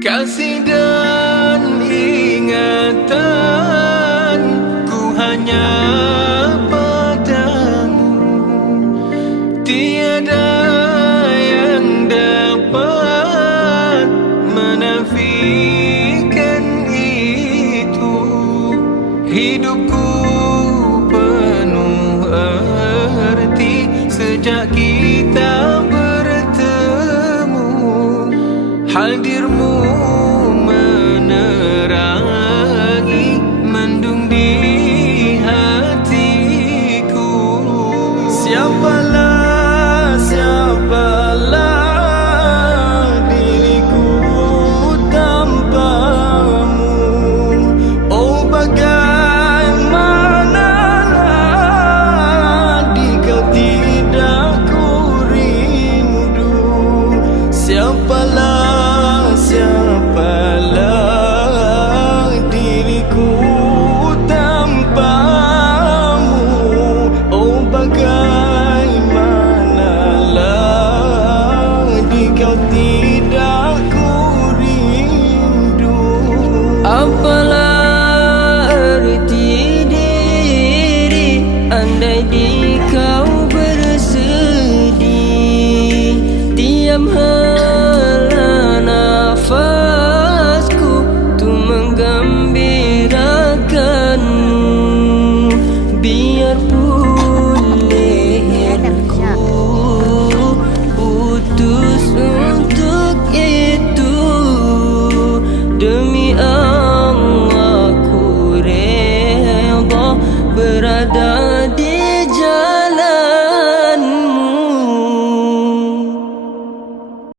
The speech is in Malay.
Kasih dan ingatan ku hanya padamu, tiada yang dapat menafikan itu. Hidupku penuh arti sejak kita bertemu. Hadirmu menerangi mendung di hatiku. Siapalah diriku tanpamu. Oh bagaimanalah jika tidak ku rindu. Siapalah diriku tanpamu. Oh bagaimanalah jika tidak ku rindu. Apalah arti diri andai di kau bersedih. Diam